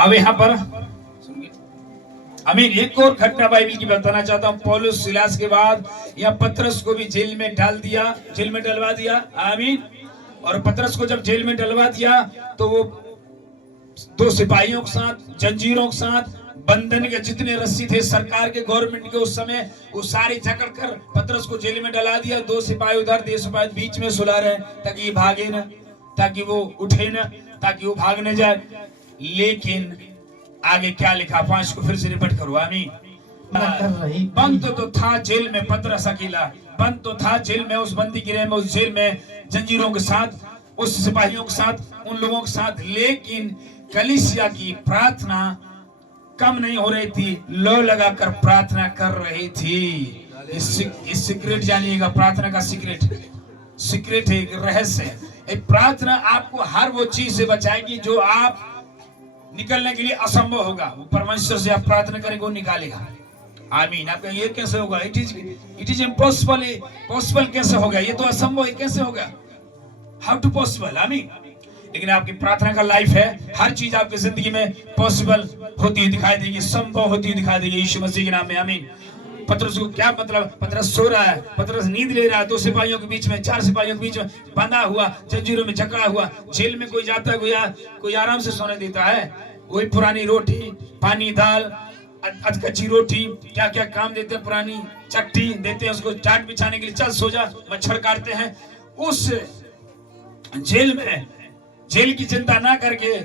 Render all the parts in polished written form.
अब यहाँ पर अमीन एक और घटना बाइबल की बताना चाहता हूँ। पौलुस सिलास के बाद यहाँ पतरस को भी जेल में डाल दिया, जेल में डलवा दिया। आमीन। और पतरस को जब जेल में डलवा दिया तो वो 2 सिपाहियों के साथ, जंजीरों के साथ, बंधन के जितने रस्सी थे सरकार के, गवर्नमेंट के उस समय, वो सारे जकड़ कर पतरस को जेल में डला दिया। 2 सिपाही उधर, 2 सिपाही बीच में सुला रहे ताकि ये भागे न, ताकि वो उठे न, ताकि वो भाग न जाए। लेकिन आगे क्या लिखा, 5 को फिर से रिपीट करो। आमीन। बंद तो था जेल में पतरस अकेला, बंद तो था जेल में, उस बंदी गिरह में, उस जेल में जंजीरों के साथ, उस सिपाहियों के साथ, उन लोगों के साथ। लेकिन कलीसिया की प्रार्थना कम नहीं हो रही थी, लो लगाकर प्रार्थना कर रही थी। इस सीक्रेट जानिएगा, प्रार्थना का सीक्रेट है, एक रहस्य है। एक प्रार्थना आपको हर वो चीज से बचाएगी जो आप निकलने के लिए असंभव होगा। वो परमेश्वर से आप प्रार्थना करेंगे, वो निकालेगा। आमीन। आपका ये कैसे होगा? It is impossible. पॉसिबल कैसे होगा? ये तो असंभव है, कैसे होगा? How to possible? आमीन। लेकिन आपकी प्रार्थना का लाइफ है, हर चीज आपकी जिंदगी में पॉसिबल होती हुई दिखाई देगी, संभव होती हुई दिखाई देगी, यीशु मसीह के नाम में। आमीन। पतरस को क्या मतलब? पतरस सो रहा है, पतरस नींद ले रहा है, 2 सिपाहियों के बीच में, 4 सिपाहियों के बीच में बंधा हुआ, जंजीरों में जकड़ा हुआ। जेल में कोई जाता है, कोई आराम से सोने देता है? वही पुरानी रोटी, पानी, दाल, कच्ची रोटी, क्या क्या काम देते हैं, पुरानी चट्टी देते हैं उसको टाट बिछाने के लिए, चल सो जा। मच्छर काटते हैं। उस जेल में, जेल की चिंता ना करके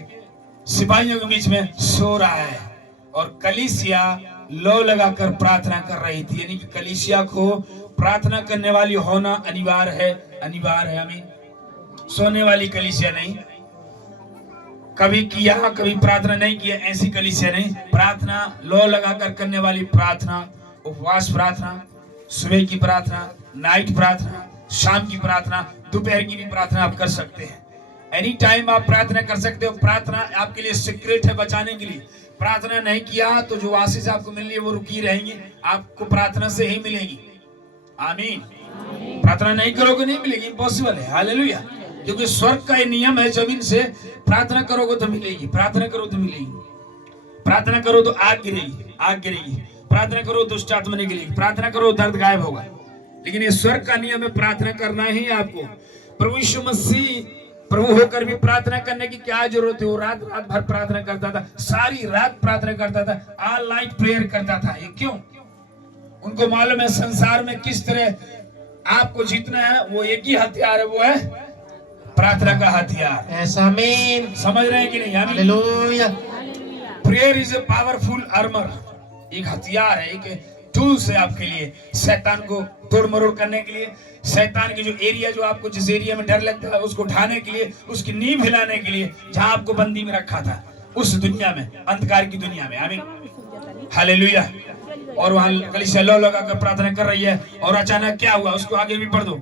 सिपाहियों के बीच में सो रहा है। और कलीसिया लो लगाकर प्रार्थना कर रही थी। यानी कि कलीसिया को प्रार्थना करने वाली होना अनिवार्य है, अनिवार्य है। आमीन। सोने वाली कलीसिया नहीं, कभी किया कभी प्रार्थना नहीं किया, ऐसी कलीसिया नहीं। प्रार्थना लो लगाकर करने वाली प्रार्थना, उपवास प्रार्थना, सुबह की प्रार्थना, नाइट प्रार्थना, शाम की प्रार्थना, दोपहर की भी प्रार्थना आप कर सकते हैं। एनी टाइम आप प्रार्थना कर सकते हो। प्रार्थना आपके लिए सीक्रेट है बचाने के लिए। प्रार्थना नहीं किया तो जो आशीष आपको मिलनी है वो रुकी रहेंगी, आपको प्रार्थना से ही मिलेगी। आमीन। प्रार्थना नहीं करोगे नहीं मिलेगी, इम्पॉसिबल है। हालेलुया। क्योंकि स्वर्ग का ये नियम है, जमीन से प्रार्थना करोगे तो मिलेगी, प्रार्थना करो तो मिलेगी। प्रार्थना करो तो आग गिरेगी, आग गिरेगी। प्रार्थना करो दुष्ट आत्मा निकलेगी, प्रार्थना करो दर्द गायब होगा। लेकिन ये स्वर्ग का नियम है, प्रार्थना करना ही आपको। प्रभु यीशु मसीह प्रभु होकर भी प्रार्थना करने की क्या जरूरत है? वो रात रात भर प्रार्थना करता था, सारी रात प्रार्थना करता था, ऑल नाइट प्रेयर करता था। ये क्यों? उनको मालूम है संसार में किस तरह आपको जीतना है। वो एक ही हथियार है, वो है प्रार्थना का हथियार। ऐसा मीन समझ रहे हैं कि नहीं? Hallelujah. Prayer is a powerful armour. एक हथियार है, एक टूल्स है आपके लिए, शैतान को तोड़ मरोड़ करने के लिए, शैतान की जो एरिया, जो आपको जिस एरिया में डर लगता है उसको उठाने के लिए, उसकी नींव हिलाने के लिए, जहां आपको बंदी में रखा था उस दुनिया में, अंधकार की दुनिया में। आमीन। हालेलुया। और वहां कलीसिया लो लगाकर प्रार्थना कर रही है। और अचानक क्या हुआ उसको आगे भी पढ़ दो।